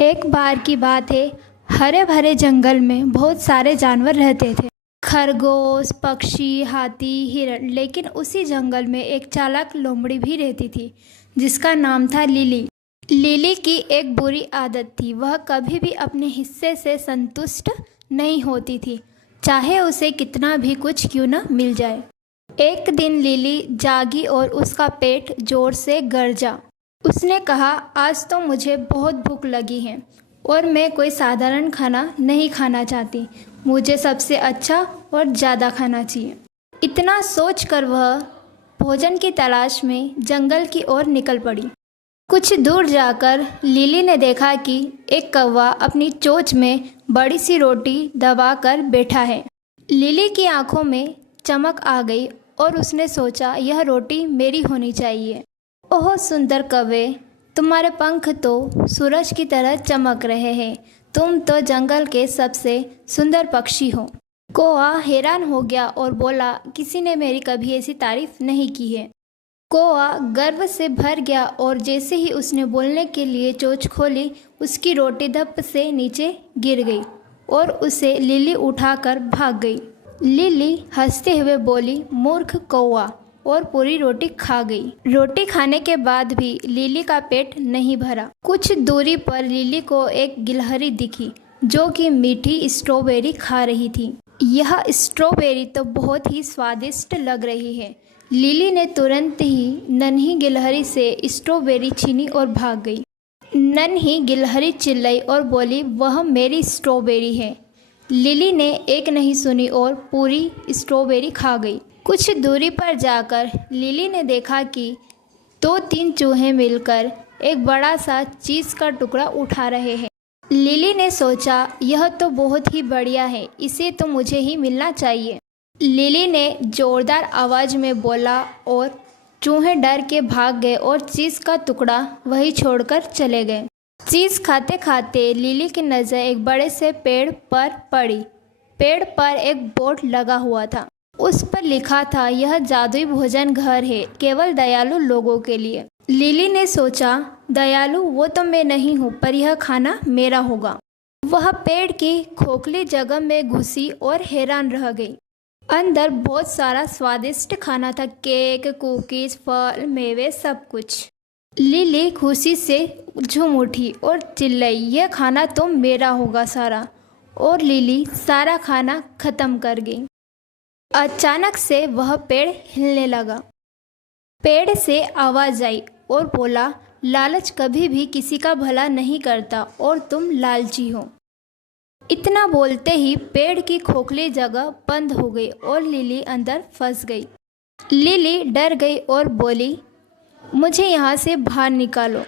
एक बार की बात है। हरे भरे जंगल में बहुत सारे जानवर रहते थे। खरगोश, पक्षी, हाथी, हिरण। लेकिन उसी जंगल में एक चालाक लोमड़ी भी रहती थी जिसका नाम था लिली। लिली की एक बुरी आदत थी, वह कभी भी अपने हिस्से से संतुष्ट नहीं होती थी, चाहे उसे कितना भी कुछ क्यों न मिल जाए। एक दिन लिली जागी और उसका पेट जोर से गरजा। उसने कहा, आज तो मुझे बहुत भूख लगी है और मैं कोई साधारण खाना नहीं खाना चाहती। मुझे सबसे अच्छा और ज़्यादा खाना चाहिए। इतना सोचकर वह भोजन की तलाश में जंगल की ओर निकल पड़ी। कुछ दूर जाकर लिली ने देखा कि एक कौवा अपनी चोंच में बड़ी सी रोटी दबाकर बैठा है। लिली की आंखों में चमक आ गई और उसने सोचा, यह रोटी मेरी होनी चाहिए। ओह सुंदर कौवे, तुम्हारे पंख तो सूरज की तरह चमक रहे हैं। तुम तो जंगल के सबसे सुंदर पक्षी हो। कौवा हैरान हो गया और बोला, किसी ने मेरी कभी ऐसी तारीफ नहीं की है। कौवा गर्व से भर गया और जैसे ही उसने बोलने के लिए चोंच खोली, उसकी रोटी धप से नीचे गिर गई और उसे लिली उठाकर भाग गई। लिली हंसते हुए बोली, मूर्ख कौवा, और पूरी रोटी खा गई। रोटी खाने के बाद भी लिली का पेट नहीं भरा। कुछ दूरी पर लिली को एक गिलहरी दिखी जो कि मीठी स्ट्रॉबेरी खा रही थी। यह स्ट्रॉबेरी तो बहुत ही स्वादिष्ट लग रही है। लिली ने तुरंत ही नन्ही गिलहरी से स्ट्रॉबेरी छीनी और भाग गई। नन्ही गिलहरी चिल्लाई और बोली, वह मेरी स्ट्रॉबेरी है। लिली ने एक नहीं सुनी और पूरी स्ट्रॉबेरी खा गई। कुछ दूरी पर जाकर लिली ने देखा कि 2-3 चूहे मिलकर एक बड़ा सा चीज़ का टुकड़ा उठा रहे हैं। लिली ने सोचा, यह तो बहुत ही बढ़िया है, इसे तो मुझे ही मिलना चाहिए। लिली ने ज़ोरदार आवाज़ में बोला और चूहे डर के भाग गए और चीज़ का टुकड़ा वहीं छोड़कर चले गए। चीज़ खाते खाते लिली की नज़र एक बड़े से पेड़ पर पड़ी। पेड़ पर एक बोर्ड लगा हुआ था। उस पर लिखा था, यह जादुई भोजन घर है, केवल दयालु लोगों के लिए। लिली ने सोचा, दयालु वो तो मैं नहीं हूँ, पर यह खाना मेरा होगा। वह पेड़ की खोखली जगह में घुसी और हैरान रह गई। अंदर बहुत सारा स्वादिष्ट खाना था, केक, कुकीज़, फल, मेवे, सब कुछ। लिली खुशी से झूम उठी और चिल्लाई, यह खाना तो मेरा होगा सारा। और लिली सारा खाना खत्म कर गई। अचानक से वह पेड़ हिलने लगा। पेड़ से आवाज़ आई और बोला, लालच कभी भी किसी का भला नहीं करता और तुम लालची हो। इतना बोलते ही पेड़ की खोखली जगह बंद हो गई और लिली अंदर फंस गई। लिली डर गई और बोली, मुझे यहाँ से बाहर निकालो,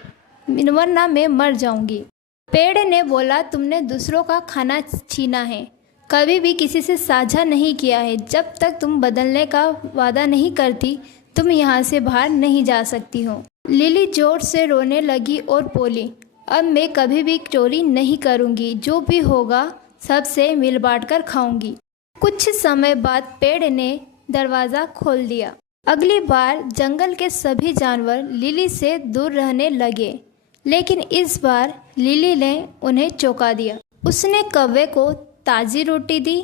वरना मैं मर जाऊँगी। पेड़ ने बोला, तुमने दूसरों का खाना छीना है, कभी भी किसी से साझा नहीं किया है। जब तक तुम बदलने का वादा नहीं करती, तुम यहाँ से बाहर नहीं जा सकती हो। लिली जोर से रोने लगी और बोली, अब मैं कभी भी चोरी नहीं करूँगी, जो भी होगा सबसे मिल बांट कर खाऊंगी। कुछ समय बाद पेड़ ने दरवाज़ा खोल दिया। अगली बार जंगल के सभी जानवर लिली से दूर रहने लगे, लेकिन इस बार लिली ने उन्हें चौंका दिया। उसने कौवे को ताज़ी रोटी दी,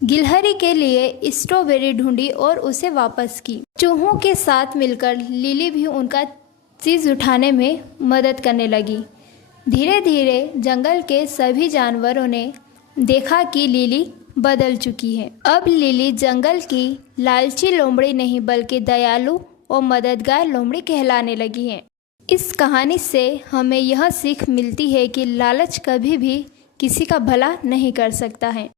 गिलहरी के लिए स्ट्रॉबेरी ढूंढी और उसे वापस की। चूहों के साथ मिलकर लिली भी उनका चीज़ उठाने में मदद करने लगी। धीरे धीरे जंगल के सभी जानवरों ने देखा कि लिली बदल चुकी है। अब लिली जंगल की लालची लोमड़ी नहीं, बल्कि दयालु और मददगार लोमड़ी कहलाने लगी है। इस कहानी से हमें यह सीख मिलती है कि लालच कभी भी किसी का भला नहीं कर सकता है।